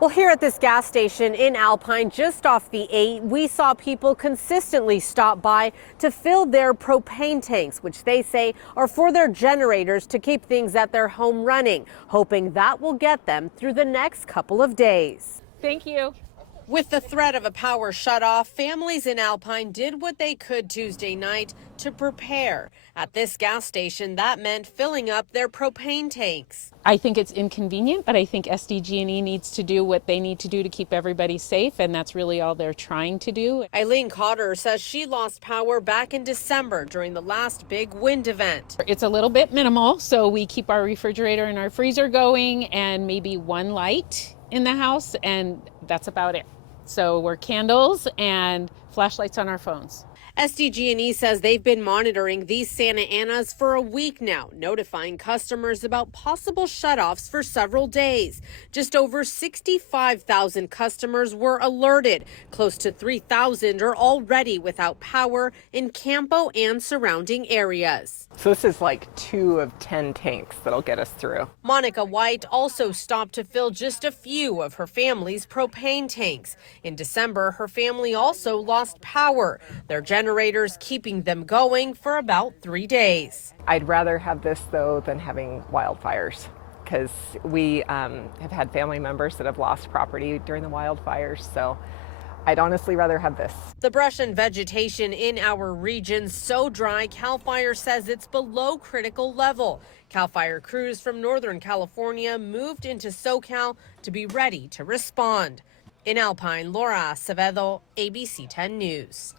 Well, here at this gas station in Alpine, just off the 8, we saw people consistently stop by to fill their propane tanks, which they say are for their generators to keep things at their home running, hoping that will get them through the next couple of days. Thank you. With the threat of a power shutoff, families in Alpine did what they could Tuesday night to prepare. At this gas station, that meant filling up their propane tanks. I think it's inconvenient, but I think SDG&E needs to do what they need to do to keep everybody safe, and that's really all they're trying to do. Eileen Cotter says she lost power back in December during the last big wind event. It's a little bit minimal, so we keep our refrigerator and our freezer going and maybe one light in the house, and that's about it. So we're candles and flashlights on our phones. SDG&E says they've been monitoring these Santa Anas for a week now, notifying customers about possible shutoffs for several days. Just over 65,000 customers were alerted. Close to 3,000 are already without power in Campo and surrounding areas. So this is like 2 of 10 tanks that'll get us through. Monica White also stopped to fill just a few of her family's propane tanks. In December, her family also lost power. Their generators keeping them going for about 3 days. I'd rather have this though than having wildfires, because we have had family members that have lost property during the wildfires, so I'd honestly rather have this. The brush and vegetation in our region so dry, CAL FIRE says it's below critical level. CAL FIRE crews from Northern California moved into SoCal to be ready to respond. In Alpine, Laura Acevedo, ABC 10 News.